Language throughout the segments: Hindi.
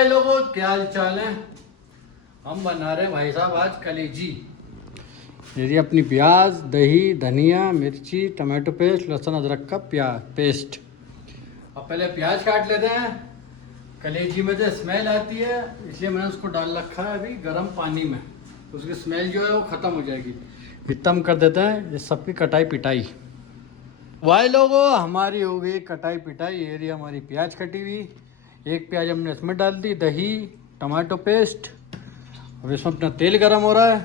भाई लोगों, क्या हाल चाल है। हम बना रहे हैं भाई साहब आज कलेजी। ये अपनी प्याज, दही, धनिया, मिर्ची, टमाटो पेस्ट, लहसुन अदरक का पेस्ट। अब पहले प्याज काट लेते हैं। कलेजी में तो स्मेल आती है, इसलिए मैंने उसको डाल रखा है अभी गर्म पानी में। उसकी स्मेल जो है वो ख़त्म हो जाएगी। इतना कर देते हैं ये सबकी कटाई पिटाई। भाई लोगों, हमारी हो गई कटाई पिटाई। ये रही हमारी प्याज कटी हुई। एक प्याज हमने इसमें डाल दी, दही, टमाटो पेस्ट। अब इसमें अपना तेल गरम हो रहा है।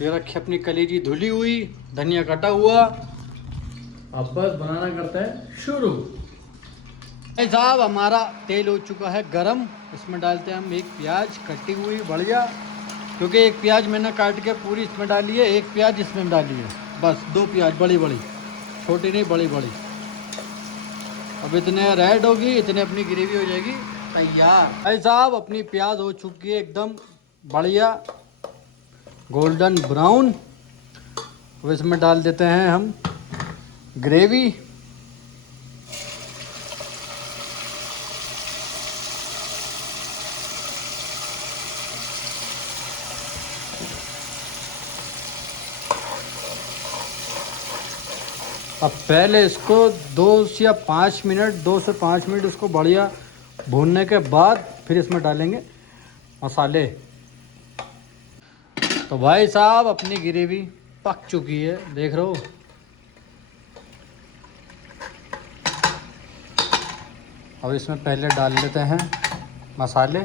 ये रखी अपनी कलेजी धुली हुई, धनिया कटा हुआ। अब बस बनाना करते हैं शुरू। भाई साहब, हमारा तेल हो चुका है गरम। इसमें डालते हैं हम एक प्याज कटी हुई बढ़िया, क्योंकि एक प्याज मैंने काट के पूरी इसमें डाली है, एक प्याज इसमें डाली है। बस 2 प्याज बड़ी बड़ी, छोटी नहीं बड़ी बड़ी। अब इतने रेड होगी, इतने अपनी ग्रेवी हो जाएगी तैयार। भाई साहब, अपनी प्याज हो चुकी है एकदम बढ़िया गोल्डन ब्राउन। अब इसमें डाल देते हैं हम ग्रेवी। अब पहले इसको 2 से 5 मिनट इसको बढ़िया भूनने के बाद फिर इसमें डालेंगे मसाले। तो भाई साहब, अपनी ग्रेवी पक चुकी है, देख रहे हो। अब इसमें पहले डाल लेते हैं मसाले।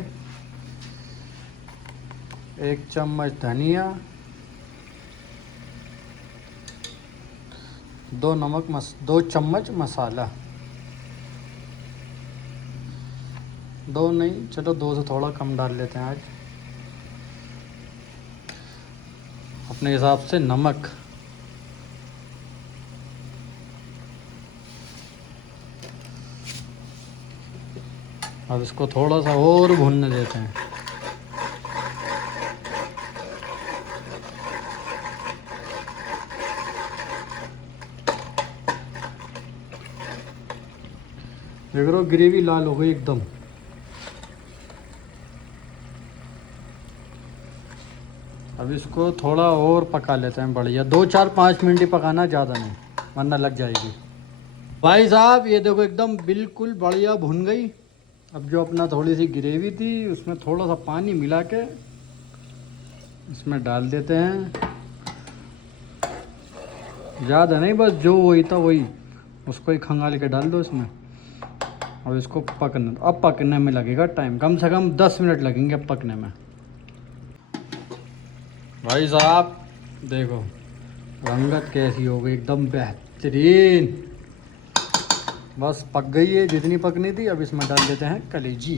1 चम्मच धनिया, 2 चम्मच मसाला। 2 नहीं, चलो 2 से थोड़ा कम डाल लेते हैं आज। अपने हिसाब से नमक। अब इसको थोड़ा सा और भूनने देते हैं। देख रहे हो, ग्रेवी लाल हो गई एकदम। अब इसको थोड़ा और पका लेते हैं बढ़िया, 2-4-5 मिनट ही पकाना, ज़्यादा नहीं वरना लग जाएगी। भाई साहब, ये देखो एकदम बिल्कुल बढ़िया भुन गई। अब जो अपना थोड़ी सी ग्रेवी थी उसमें थोड़ा सा पानी मिला के इसमें डाल देते हैं। ज़्यादा नहीं, बस जो वही था वही, उसको ही खंगाल के डाल दो इसमें। अब इसको पकने में लगेगा टाइम, कम से कम 10 मिनट लगेंगे अब पकने में। भाई साहब देखो, रंगत कैसी हो गई, एकदम बेहतरीन। बस पक गई है जितनी पकनी थी। अब इसमें डाल देते हैं कलेजी।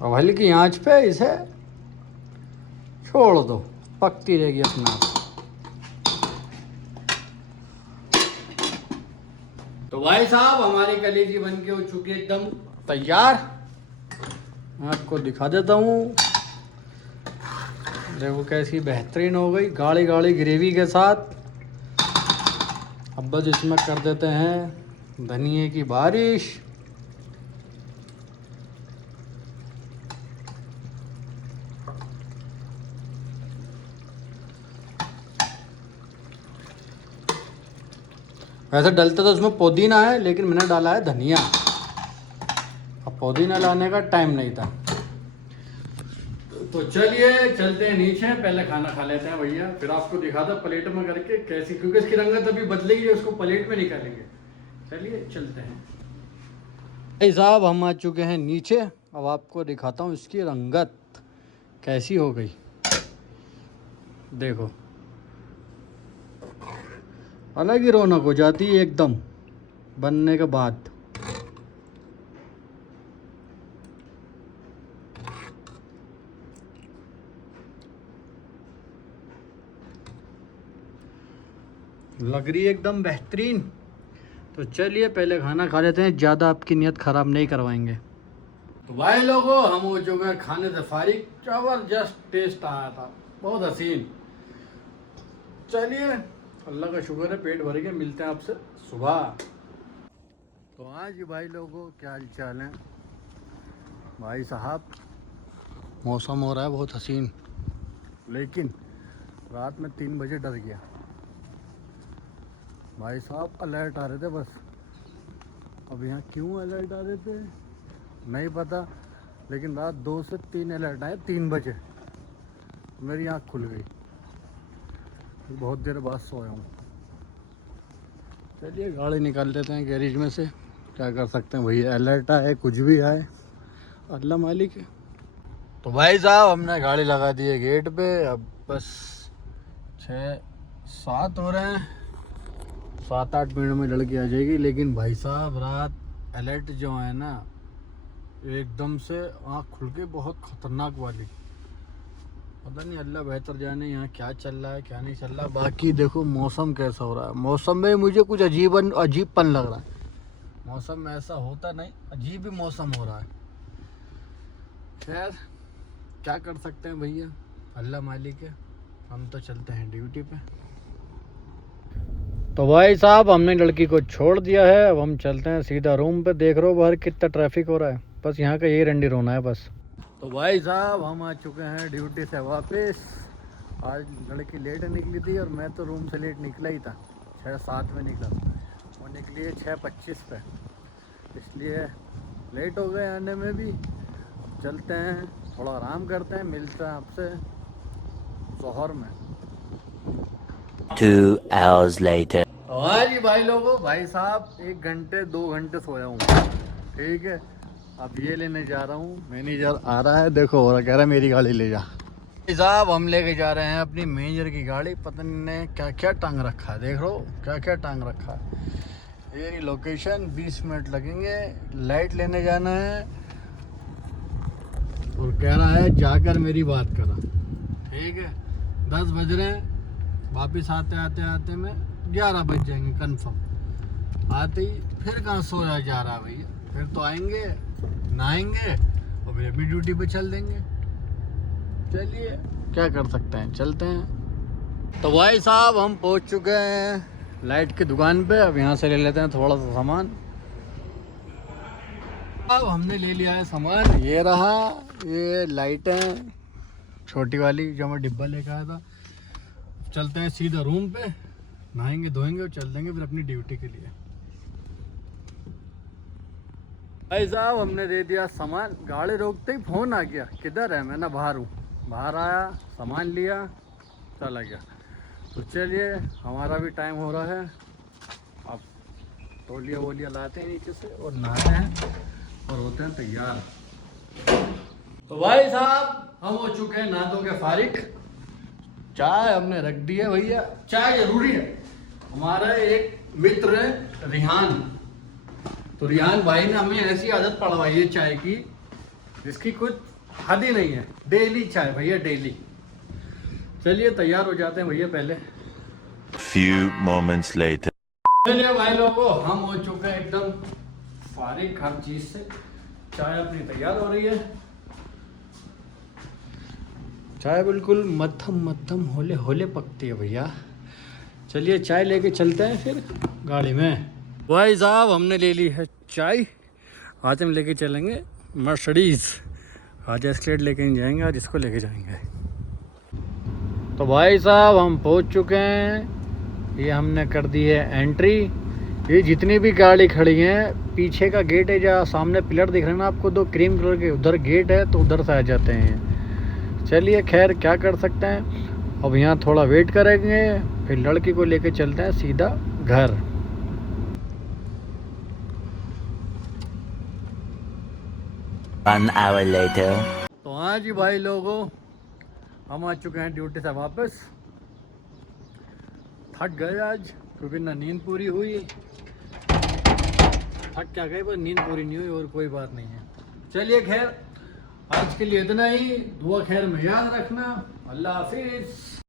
अब हल्की आंच पे इसे छोड़ दो, पकती रहेगी अपना आप। तो भाई साहब, हमारी कलेजी बन के हो चुकी है एकदम तैयार। मैं आपको दिखा देता हूँ, देखो कैसी बेहतरीन हो गई गाढ़ी गाढ़ी ग्रेवी के साथ। अब बस इसमें कर देते हैं धनिए की बारिश। वैसे डलता तो उसमें पुदीना है, लेकिन मैंने डाला है धनिया। अब पुदीना लाने का टाइम नहीं था। तो चलिए चलते हैं नीचे, पहले खाना खा लेते हैं भैया, फिर आपको दिखाता प्लेट में करके कैसी, क्योंकि इसकी रंगत अभी बदलेगी, उसको प्लेट में निकालेंगे। चलिए चलते हैं। भाई साहब, हम आ चुके हैं नीचे। अब आपको दिखाता हूँ इसकी रंगत कैसी हो गई, देखो। अलग ही रौनक हो जाती है एकदम बनने के बाद। लग रही है एकदम बेहतरीन। तो चलिए पहले खाना खा लेते हैं, ज़्यादा आपकी नीयत ख़राब नहीं करवाएंगे। तो भाई लोगों हम हो चुके हैं खाने से फारिग। जबरदस्त टेस्ट आया था, बहुत हसीन। चलिए अल्लाह का शुक्र है पेट भर के मिलते हैं आपसे सुबह। तो आज भाई लोगों क्या हाल चाल है भाई साहब। मौसम हो रहा है बहुत हसीन, लेकिन रात में 3 बजे डर गया भाई साहब। अलर्ट आ रहे थे बस। अब यहाँ क्यों अलर्ट आ रहे थे नहीं पता, लेकिन रात 2 से 3 अलर्ट आए। 3 बजे मेरी आँख खुल गई, बहुत देर बाद सोया हूँ। चलिए गाड़ी निकाल लेते हैं गैरेज में से, क्या कर सकते हैं भैया। अलर्ट आए कुछ भी आए, अल्लाह मालिक है। तो भाई साहब हमने गाड़ी लगा दी है गेट पे। अब बस 6-7 हो रहे हैं, 7-8 मिनट में लड़की आ जाएगी। लेकिन भाई साहब रात अलर्ट जो है ना, एकदम से आँख खुल के बहुत ख़तरनाक वाली। पता नहीं अल्लाह बेहतर जाने यहाँ क्या चल रहा है क्या नहीं चल रहा। बाकी देखो मौसम कैसा हो रहा है। मौसम में मुझे कुछ अजीबपन लग रहा है। मौसम में ऐसा होता नहीं, अजीब ही मौसम हो रहा है। खैर क्या कर सकते हैं भैया, अल्लाह मालिक है। हम तो चलते हैं ड्यूटी पे। तो भाई साहब हमने लड़की को छोड़ दिया है, अब हम चलते हैं सीधा रूम पे। देख रहे हो बाहर कितना ट्रैफिक हो रहा है, बस यहाँ का यही रंडी रोना है बस। तो भाई साहब हम आ चुके हैं ड्यूटी से वापस। आज लड़की लेट निकली थी और मैं तो रूम से लेट निकला ही था। 6-7 में निकला, वो निकली है 6:25 पे, इसलिए लेट हो गए आने में भी। अब चलते हैं थोड़ा आराम करते हैं, मिलते हैं आपसे शहर में। 2 hours later. हाँ जी भाई लोगों, भाई साहब 1 घंटे 2 घंटे सोया हूँ, ठीक है। अब ये लेने जा रहा हूँ, मैनेजर आ रहा है, देखो हो रहा, कह रहा है मेरी गाड़ी ले जा। भाई साहब हम लेके जा रहे हैं अपनी मैनेजर की गाड़ी। पता नहीं ने क्या क्या टांग रखा है, देख लो क्या क्या टांग रखा है। ये लोकेशन 20 मिनट लगेंगे, लाइट लेने जाना है। और कह रहा है जाकर मेरी बात करा, ठीक है। 10 बज रहे हैं, वापिस आते आते आते में 11 बज जाएंगे कंफर्म। आते ही फिर कहाँ सोया जा रहा है भैया। फिर तो आएंगे नहाएंगे और फिर अपनी ड्यूटी पे चल देंगे। चलिए क्या कर सकते हैं, चलते हैं। तो भाई साहब हम पहुंच चुके हैं लाइट की दुकान पे। अब यहाँ से ले लेते हैं थोड़ा सा सामान। अब हमने ले लिया है सामान, ये रहा, ये लाइटें छोटी वाली जो मैं डिब्बा लेकर आया था। चलते हैं सीधा रूम पे, नहाएंगे धोएंगे और चल देंगे फिर अपनी ड्यूटी के लिए। भाई साहब हमने दे दिया सामान, गाड़ी रोकते ही फ़ोन आ गया किधर है। मैं ना बाहर हूँ, बाहर आया सामान लिया चला गया। तो चलिए हमारा भी टाइम हो रहा है, अब तौलिया वोलिया लाते हैं नीचे से और नहाते हैं और होते हैं तैयार। तो भाई साहब हम हो चुके हैं नहा धो के फारिग। चाय हमने रख दी है भैया, चाय जरूरी है। हमारा एक मित्र है रिहान, तो रिहान भाई ने हमें ऐसी आदत पड़वाई है चाय की जिसकी कुछ हद ही नहीं है। डेली चाय भैया, डेली। चलिए तैयार हो जाते हैं भैया पहले। Few moments later. चलिए भाई लोगों हम हो चुके हैं एकदम फारिग हर चीज से। चाय अपनी तैयार हो रही है, चाय बिल्कुल मध्यम मध्यम होले होले पकती है भैया। चलिए चाय लेके चलते हैं फिर गाड़ी में। भाई साहब हमने ले ली है चाय, आज हम लेके चलेंगे मर्सिडीज। आज एस्केलेड लेके नहीं जाएंगे, आज इसको लेके जाएंगे। तो भाई साहब हम पहुंच चुके हैं, ये हमने कर दी है एंट्री। ये जितनी भी गाड़ी खड़ी हैं, पीछे का गेट है जहाँ सामने पिलर दिख रहे हैं ना आपको, 2 क्रीम कलर के, उधर गेट है तो उधर से आ जाते हैं। चलिए खैर क्या कर सकते हैं, अब यहाँ थोड़ा वेट करेंगे फिर लड़की को लेके चलते हैं सीधा घर। 1 hour later. तो हाँ जी भाई लोगों हम आ चुके हैं ड्यूटी से वापस। थक गए आज क्योंकि ना नींद पूरी हुई, थक क्या गए पर नींद पूरी नहीं हुई, और कोई बात नहीं है। चलिए खैर आज के लिए इतना ही। दुआ खैर में याद रखना। अल्लाह हाफिज़।